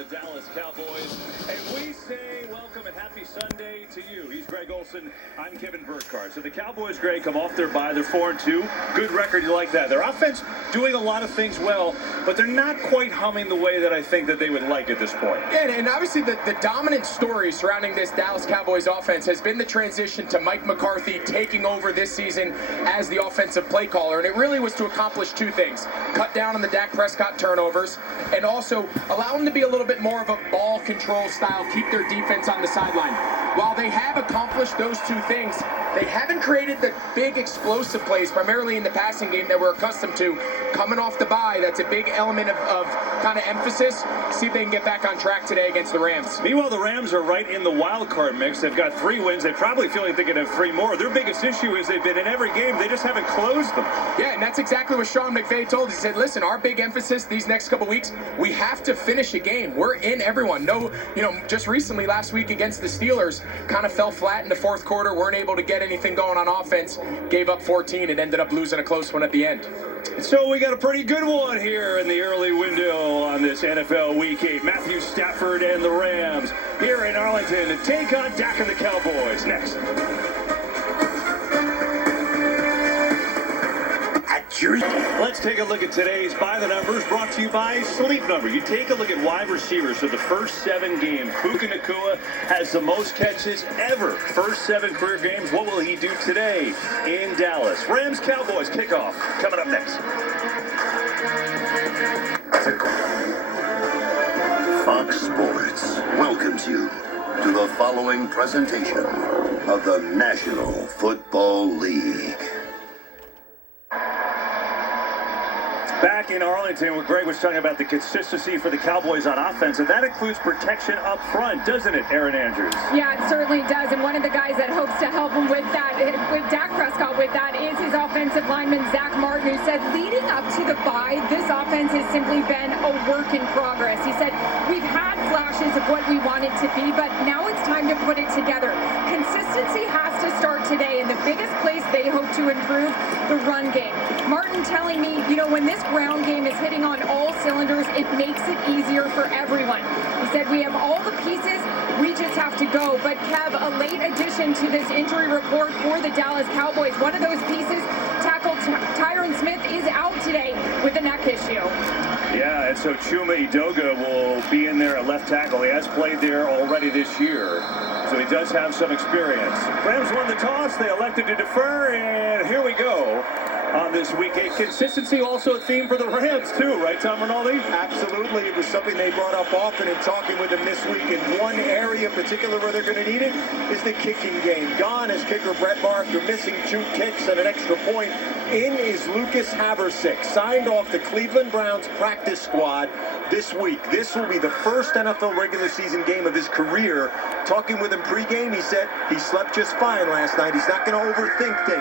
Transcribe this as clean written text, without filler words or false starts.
the Dallas Cowboys. And we say welcome and happy Sunday to you. He's Greg Olson. I'm Kevin Burkhardt. So the Cowboys, Greg, come off their bye. They're 4-2. Good record. You like that. Their offense doing a lot of things well, but they're not quite humming the way that I think that they would like at this point. Yeah, and obviously the dominant story surrounding this Dallas Cowboys offense has been the transition to Mike McCarthy taking over this season as the offensive play caller. And it really was to accomplish two things: cut down on the Dak Prescott turnovers, and also allow them to be a little bit more of a ball control style, keep their defense on the sideline. While they have accomplished those two things, they haven't created the big explosive plays, primarily in the passing game, that we're accustomed to. Coming off the bye, that's a big element of kind of emphasis. See if they can get back on track today against the Rams. Meanwhile, the Rams are right in the wild card mix. They've got 3 wins. They probably feel like they can have 3 more. Their biggest issue is they've been in every game. They just haven't closed them. Yeah, and that's exactly what Sean McVay told us. He said, listen, our big emphasis these next couple weeks, we have to finish a game. We're in everyone. No, just recently, last week against the Steelers, kind of fell flat in the fourth quarter, weren't able to get anything going on offense, gave up 14 and ended up losing a close one at the end. So we got a pretty good one here in the early window on this NFL Week 8. Matthew Stafford and the Rams here in Arlington to take on Dak and the Cowboys. Next. Let's take a look at today's By the Numbers, brought to you by Sleep Number. You take a look at wide receivers for the first 7 games. Puka Nacua has the most catches ever. First 7 career games. What will he do today in Dallas? Rams Cowboys kickoff coming up next. Fox Sports welcomes you to the following presentation of the National Football League. Back in Arlington, where Greg was talking about the consistency for the Cowboys on offense, and that includes protection up front, doesn't it, Erin Andrews? Yeah, it certainly does, and one of the guys that hopes to help him with that, with Dak Prescott with that, is his offensive lineman, Zach Martin, who said leading up to the bye, this offense has simply been a work in progress. He said, we've had flashes of what we want it to be, but now it's time to put it together. Consistency has to start today, and the biggest place they hope to improve, the run game. Martin telling me, when this ground game is hitting on all cylinders, it makes it easier for everyone. He said, we have all the pieces, we just have to go. But Kev, a late addition to this injury report for the Dallas Cowboys. One of those pieces, tackle Tyron Smith, is out today with a neck issue. Yeah, and so Chuma Edoga will be in there at left tackle. He has played there already this year, so he does have some experience. Rams won the toss. They elected to defer, and here we go. On this Week 8, consistency also a theme for the Rams too, right, Tom Rinaldi? Absolutely. It was something they brought up often in talking with them this week. In one area in particular where they're going to need it is the kicking game. Gone is kicker Brett Maher after missing 2 kicks and an extra point. In is Lucas Haversick, signed off the Cleveland Browns practice squad this week. This will be the first NFL regular season game of his career. Talking with him pregame, he said he slept just fine last night. He's not going to overthink things.